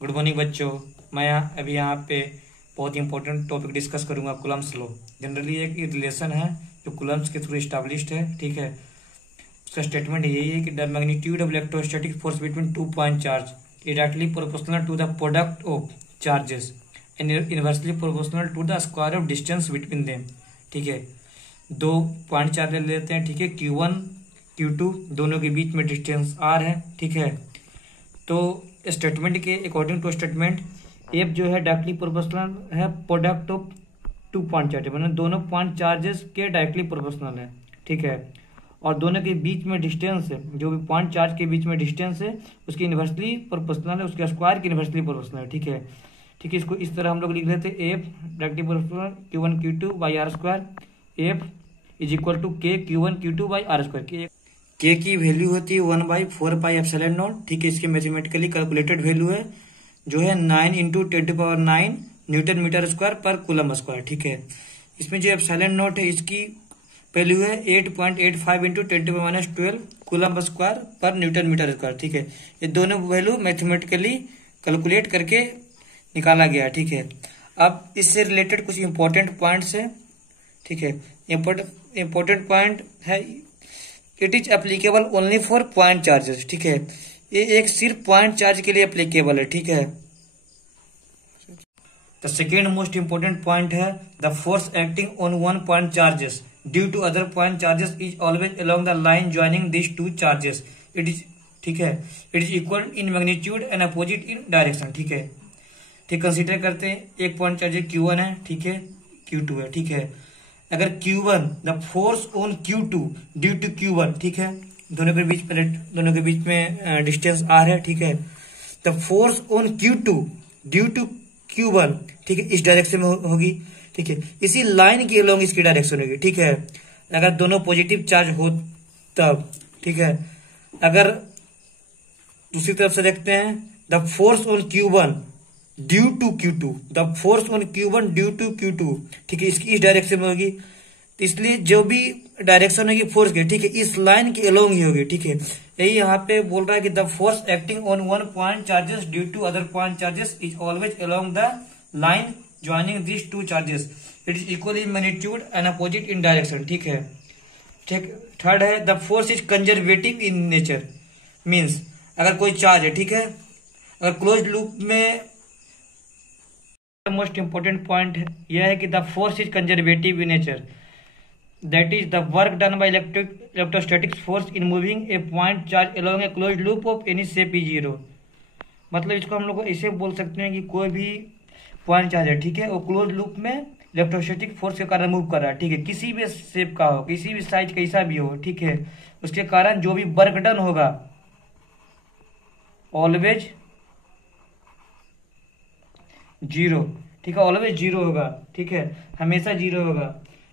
Good morning बच्चों। मैं अभी यहाँ पे बहुत इंपॉर्टेंट टॉपिक डिस्कस करूंगा, कूलम्ब्स लॉ। जनरली एक रिलेशन है जो कूलम्ब्स के थ्रू एस्टैब्लिश्ड है, ठीक है। उसका स्टेटमेंट यही है कि the magnitude of electrostatic force between two point charge is directly proportional to the product of charges and inversely proportional to the square of distance between them, ठीक है। दो पॉइंट चार्ज ले लेते हैं, ठीक है। Q1 Q2 दोनों के बीच में डिस्टेंस R है, ठीक है। तो स्टेटमेंट के अकॉर्डिंग टू स्टेटमेंट एफ जो है डायरेक्टली प्रोपोर्शनल है product of to point charge, मतलब दोनों पॉइंट चार्जेस के डायरेक्टली प्रोपोर्शनल है, ठीक है। और दोनों के बीच में डिस्टेंस है, जो भी पॉइंट चार्ज के बीच में डिस्टेंस है उसकी इन्वर्सली प्रोपोर्शनल है, उसके स्क्वायर की इन्वर्सली प्रोपोर्शनल है, ठीक है। ठीक है, इसको इस तरह हम लोग लिख लेते हैं F directly proportional Q1 Q2 by R square F is equal to K Q1 Q2 by R square. के की वैल्यू होती है 1/4πε0, ठीक है। इसके मैथमेटिकली कैलकुलेटेड वैल्यू है जो है 9 इंटू 10⁹ न्यूटन मीटर स्क्वायर पर कूलम स्क्वायर, ठीक है। इसमें जो ε0 है इसकी वैल्यू है 8.85 इंटू 10⁻12 कूलम स्क्वायर पर न्यूटन मीटर स्क्वायर, ठीक है। ये दोनों वैल्यू मैथमेटिकली कैलकुलेट करके निकाला गया, ठीक है। अब इससे रिलेटेड कुछ इंपॉर्टेंट पॉइंट्स है, ठीक है। इंपॉर्टेंट पॉइंट है it is applicable only for point charges, ठीक है। ये एक सिर्फ पॉइंट चार्ज के लिए एप्लीकेबल है, ठीक है। The second most important point है the force acting on one point charges due to other point charges is always along the line joining this two charges it is, ठीक है। It is equal in magnitude and opposite in direction, ठीक है। ठीक, consider करते हैं एक point charge Q1 है, ठीक है, Q2 है, ठीक है। अगर Q1 the force on Q2 due to Q1, ठीक है, दोनों के बीच में डिस्टेंस R है, ठीक है। The force on Q2 due to Q1, ठीक है, इस डायरेक्शन में होगी, ठीक है। इसी लाइन के अलोंग इसकी डायरेक्शन होगी, ठीक है। अगर दोनों पॉजिटिव चार्ज हो तब, ठीक है। अगर दूसरी तरफ से देखते हैं the force on Q1 due to Q2, the force on Q1 due to Q2, ठीक है, इसकी इस डायरेक्शन में होगी। इसलिए जो भी डायरेक्शन होगी फोर्स की, ठीक है, इस लाइन के अलोंग ही होगी, ठीक है। यही यहाँ पे बोल रहा है कि the force acting on one point charges due to other point charges is always along the line joining this two charges it is equal in magnitude and opposite in direction, ठीक है। ठीक, थर्ड है the force is conservative in nature, means अगर कोई charge है, ठीक है, अगर क्लोज लूप में मोस्ट इंपोर्टेंट पॉइंट यह है कि the force is conservative in nature, that is the work done by electrostatic force in moving A point charge along A close loop of any shape is zero. मतलब इसको हम लोग ऐसे बोल सकते हैं कि कोई भी पॉइंट चार्ज है, ठीक है, वो क्लोज लूप में इलेक्ट्रोस्टैटिक फोर्स के कारण मूव कर रहा है, ठीक है, किसी भी शेप का हो, किसी भी साइज कैसा भी हो, ठीक है, उसके कारण जो भी वर्क डन होगा ऑलवेज जीरो, ठीक है, ऑलवेज जीरो होगा, ठीक है, हमेशा जीरो होगा,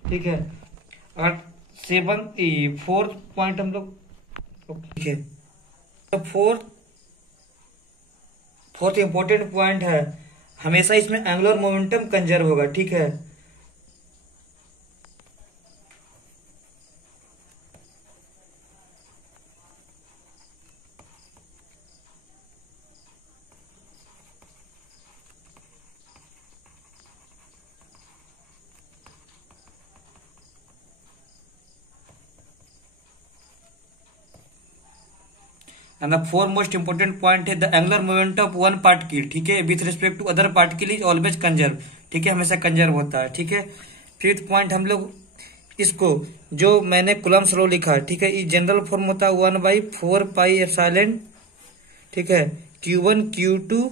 ठीक है। अगर फोर्थ पॉइंट हम लोग, ठीक है, तो फोर्थ इंपॉर्टेंट पॉइंट है हमेशा इसमें एंगुलर मोमेंटम कंजर्व होगा, ठीक है। And the four most important point है the angular moment of one particle, ठीक है, with respect to other particle is always conserve, ठीक है, हमेशा कंजर्व होता है, ठीक है। फिफ्थ पॉइंट हम लोग इसको जो मैंने कूलम्ब्स लॉ लिखा है, ठीक है, ये जनरल फॉर्म होता है 1/4πε, ठीक है, Q1 Q2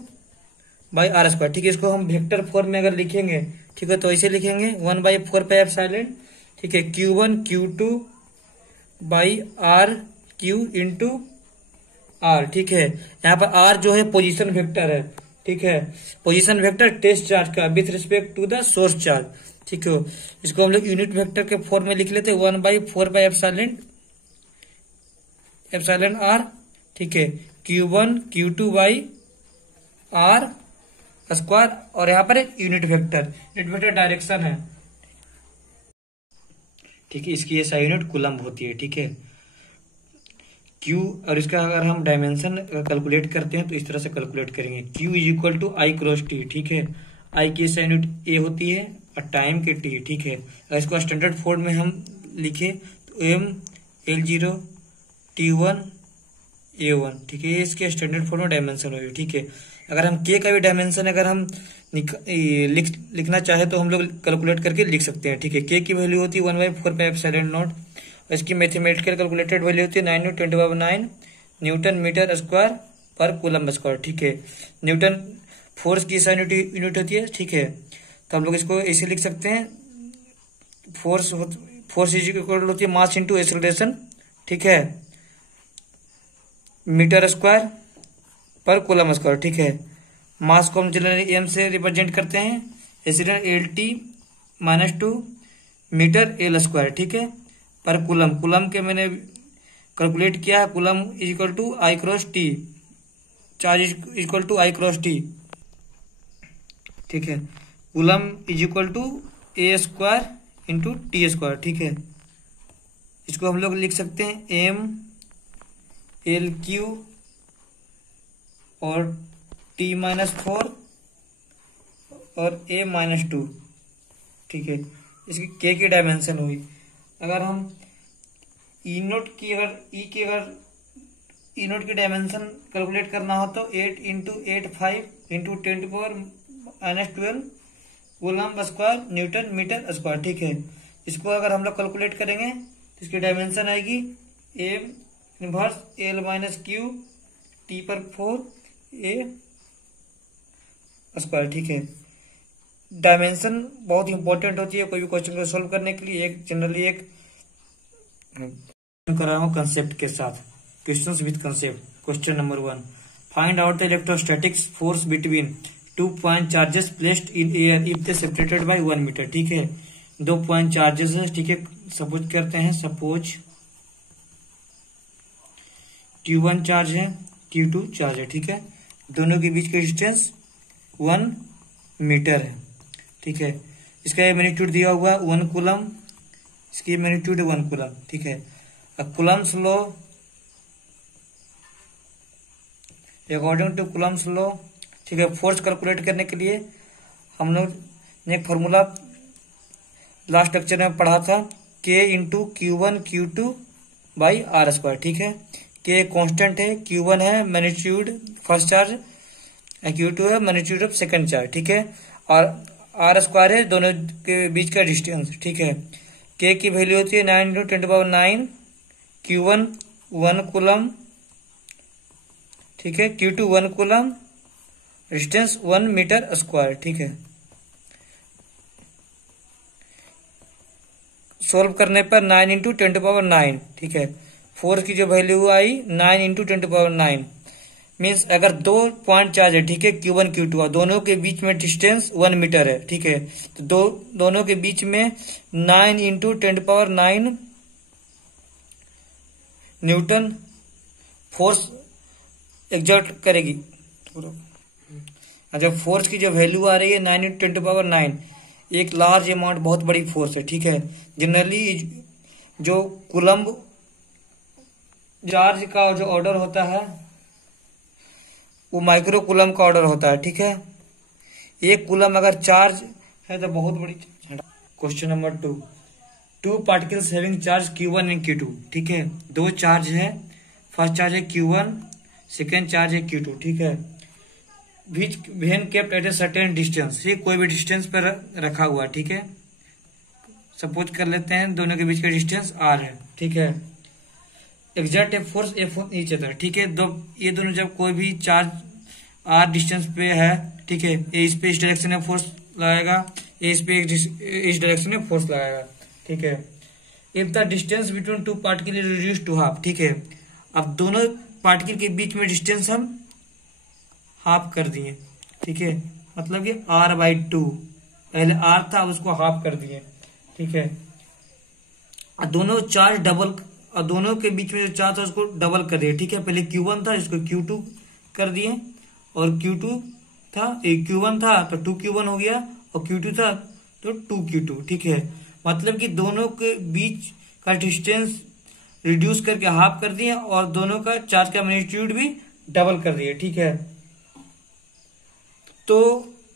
by R square, ठीक है। इसको हम वेक्टर फॉर्म में अगर लिखेंगे, ठीक है, तो ऐसे लिखेंगे 1/4πε, ठीक है, Q1 Q2 by R Q into R, ठीक है। यहाँ पर आर जो है पोजीशन वेक्टर है, ठीक है, पोजीशन वेक्टर टेस्ट चार्ज का with respect to the source charge, ठीक है। इसको हम लोग यूनिट वेक्टर के फॉर्म में लिख लेते हैं 1/4πε आर, ठीक है, Q1 Q2 by R square, और यहाँ पर यूनिट वेक्टर डायरेक्शन है, ठीक है, इसकी ऐसा यूनिट कूलम्ब होती है, ठीक है। Q, और इसका अगर हम डायमेंशन कैलकुलेट करते हैं तो इस तरह से कैलकुलेट करेंगे, Q is equal to I cross T, ठीक है। आई की SI यूनिट ए होती है और टाइम के टी, ठीक है। अगर इसको स्टैंडर्ड फॉर्म में हम लिखे तो एम L0 T1 A1, ठीक है। ये इसके स्टैंडर्ड फॉर्म में डायमेंशन होगी, ठीक है। अगर हम के का भी डायमेंशन अगर हम लिखना चाहे तो हम लोग कैलकुलेट करके लिख सकते हैं, ठीक है। के की वैल्यू होती है 1/4πε0। इसकी मैथमेटिकल कैलकुलेटेड वैल्यू होती है 9×10⁹ न्यूटन मीटर स्क्वायर पर कूलम स्क्वायर, ठीक है। न्यूटन फोर्स की SI यूनिट होती है, ठीक है। तो हम लोग इसको ऐसे लिख सकते हैं, फोर्स इज इक्वल होती है मास इंटू एक्सेलरेशन, ठीक है, मीटर स्क्वायर पर कूलम स्क्वायर, ठीक है। मास को हम जनरली एम से रिप्रेजेंट करते हैं, acceleration LT-2 metre L square, ठीक है, पर कूलम के मैंने कैलकुलेट किया है, coulomb is equal to I cross T, charge is equal to I cross T, ठीक है। Coulomb is equal to A square into T square, ठीक है। इसको हम लोग लिख सकते हैं ML3 और T-4 और A-2, ठीक है। इसकी के की डायमेंशन हुई। अगर हम ई नोट की डायमेंशन कैलकुलेट करना हो तो 8 × 8 5 × 10⁻⁻12 coulomb square newton metre square, ठीक है। इसको अगर हम लोग कैलकुलेट करेंगे तो इसकी डायमेंशन आएगी M inverse L-Q T/4 A square, ठीक है। डायमेंशन बहुत इंपॉर्टेंट होती है कोई भी क्वेश्चन को सोल्व करने के लिए। एक जनरली एक कर रहा हूँ कंसेप्ट के साथ, questions with concept. Question number 1, find out the electrostatics force between 2 point charges placed in air if they separated by 1 metre, ठीक है। 2 पॉइंट चार्जेस है, ठीक है। सपोज करते हैं, सपोज Q1 चार्ज है, Q2 चार्ज है, ठीक है। दोनों के बीच का डिस्टेंस 1 मीटर है, ठीक है। इसका मैग्नीट्यूड दिया हुआ 1 कूलम, इसकी मैग्नीट्यूड 1 कूलम, ठीक है। अब Coulomb's law, according to Coulomb's law, ठीक है, फोर्स कैलकुलेट करने के लिए हम लोग ने एक फॉर्मूला लास्ट लेक्चर में पढ़ा था, K × Q1 Q2 by R square, ठीक है। K कांस्टेंट है, Q1 है मैग्नीट्यूड फर्स्ट चार्ज, Q2 है मैग्नीट्यूड ऑफ सेकंड चार्ज, ठीक है। और R स्क्वायर है दोनों के बीच का डिस्टेंस, ठीक है। K की वैल्यू होती है 9×10⁹, Q1 1 कूलम, ठीक है, Q2 1 coulomb, distance 1 metre square, ठीक है। सोल्व करने पर 9×10⁹, ठीक है। फोर्स की जो वैल्यू आई 9×10⁹ मीन्स अगर 2 पॉइंट चार्ज है, ठीक है, Q1 Q2 और दोनों के बीच में डिस्टेंस 1 मीटर है, ठीक है। तो दोनों के बीच में 9×10⁹ न्यूटन फोर्स एग्जर्ट करेगी। जब फोर्स की जो वैल्यू आ रही है 9×10⁹, एक लार्ज अमाउंट, बहुत बड़ी फोर्स है, ठीक है। जनरली जो कूलम्ब चार्ज का जो ऑर्डर होता है वो माइक्रो कूलम का ऑर्डर होता है, ठीक है। एक कूलम अगर चार्ज है तो बहुत बड़ी। Question number 2, 2 particles having charge Q1 and Q2, ठीक है। 2 चार्ज है, फर्स्ट चार्ज है Q1, सेकेंड चार्ज है Q2, ठीक है। When kept at a certain distance, ये कोई भी डिस्टेंस पर रखा हुआ, ठीक है। सपोज कर लेते हैं दोनों के बीच का डिस्टेंस R है, ठीक है। Exert a force F on each other, ठीक है। ये दोनों जब कोई भी चार्ज R डिस्टेंस पे है, ठीक है, ये इस पे इस डायरेक्शन में फोर्स लगाएगा, ये इस पे इस डायरेक्शन में फोर्स लगाएगा, ठीक है। If the distance between 2 particle is reduced to half, ठीक है। अब दोनों पार्टिकल के बीच में डिस्टेंस हम हाफ कर दिए, ठीक है। मतलब कि R/2, पहले R था उसको हाफ कर दिए, ठीक है। दोनों चार्ज डबल, और दोनों के बीच में जो चार्ज था उसको डबल कर दिए, ठीक है। पहले Q1 था, इसको Q2 कर दिए, और Q2 था, Q1 था तो 2Q1 हो गया, और Q2 था तो 2Q2, ठीक है। मतलब कि दोनों के बीच का डिस्टेंस रिड्यूस करके हाफ कर दिए और दोनों का चार्ज का मैग्नीट्यूड भी डबल कर दिए। ठीक है, तो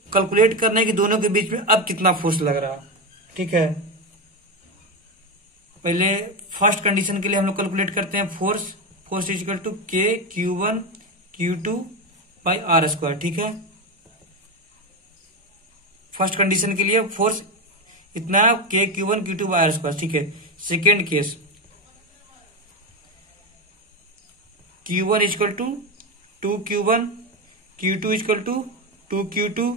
कैलकुलेट करना है कि दोनों के बीच में अब कितना फोर्स लग रहा। ठीक है, पहले फर्स्ट कंडीशन के लिए हम लोग कैलकुलेट करते हैं force is equal to K Q1 Q2 by R square. ठीक है, फर्स्ट कंडीशन के लिए फोर्स इतना के Q1 Q2 by R square. ठीक है, second case Q1 is equal to 2Q1 Q2 is equal to 2Q2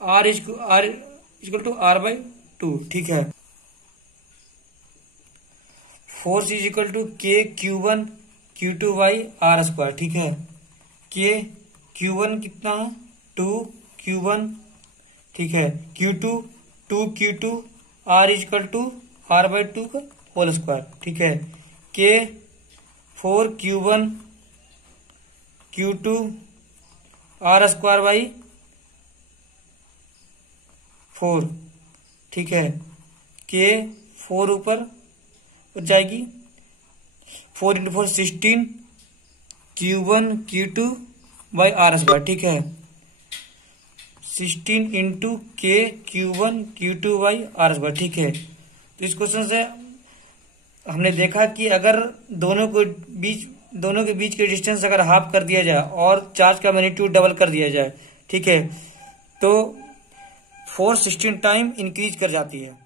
R equal to R by 2। ठीक है, force is equal to K Q1 Q2 by R square. ठीक है, के Q1 कितना है 2Q1। ठीक है, Q2 2Q2 R equal to R by 2 का होल स्क्वायर। ठीक है, के 4Q1 Q2 R square by 4। ठीक है, के 4 ऊपर जाएगी, 4 into 4 16 Q1 Q2 by R square. ठीक है, 16 इंटू के Q1 Q2 by R square. ठीक है, तो इस क्वेश्चन से हमने देखा कि अगर दोनों के बीच के डिस्टेंस अगर हाफ कर दिया जाए और चार्ज का मैग्नीट्यूड डबल कर दिया जाए, ठीक है, तो फोर्स 16 टाइम इंक्रीज कर जाती है।